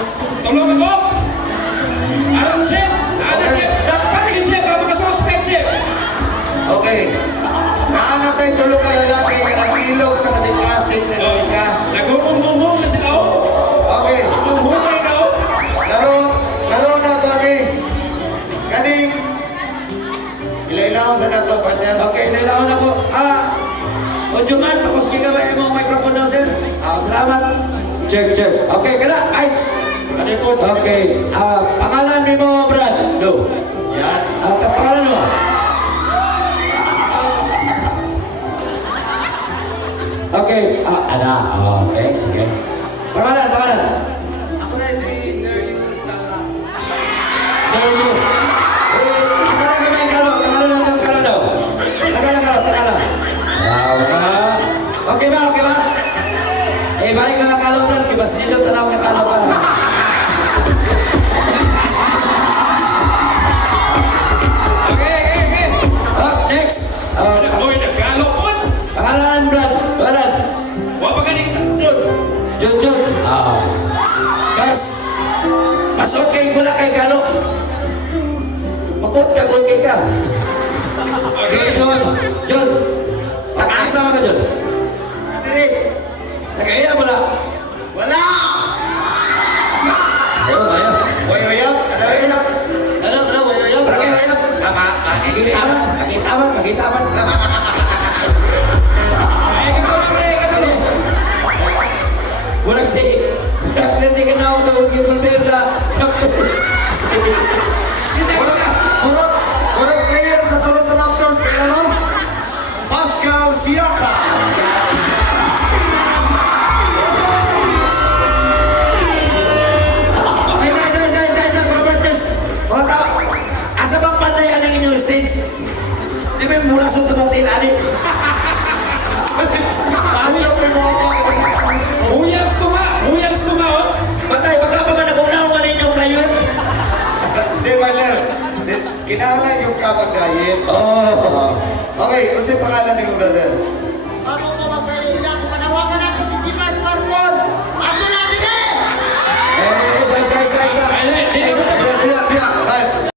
Tulungan mo! Anong chip? Ano chip? Dapat yung chip! Ang mga suspect chip! Okay. Naanap tayo tulong ka lalaki ang ilog sa kasing klaseng na ka. Nagumumumum na sila o! Okay. Humumay na o! Laro na to kaning ilailaw sa nato, partner. Okay, nailangan ako. Ojuman, pakuski ka ba yung microphone na, sir? Salamat. Check. Okay, kada, Ites. Ano po? Okay, pangalan mo, Brad? No. Yan. Pangalan mo? Okay, okay, sige. Pangalan. Ako na si Nerdy Sala. Nerdy. Okay ba? Balik na ng kalaw nun. Kibas nilo, tanaw na kalaw ka. Okay. Next. Uy, nagkalaw po. Pangalan, Brad. Huwag pa kanina. Jun. Mas okay ko na kay Galo. Magpunta okay ka. Okay, Jun. Nakaasama ka, Jun. Nagkaya mo na. Wala! Ayaw. Wayoyap? Ano? Wayoyap? Makitaman. Walang si... Nanti ka na ako tapos yung prepare sa doctors. Kurang player sa Toronto Raptors, kaya ano? Pascal Siakam. Asa bang pandayan ng inyong stage? Di ba yung mula sa tunong tinali? Huyang stuma, oh! Patay, baka pa ba nag-unaw nga ninyong player? Hindi, Maler. Kinahanglan yung kapag-gayet. Oh. Okay, kasi pangalan ni brother.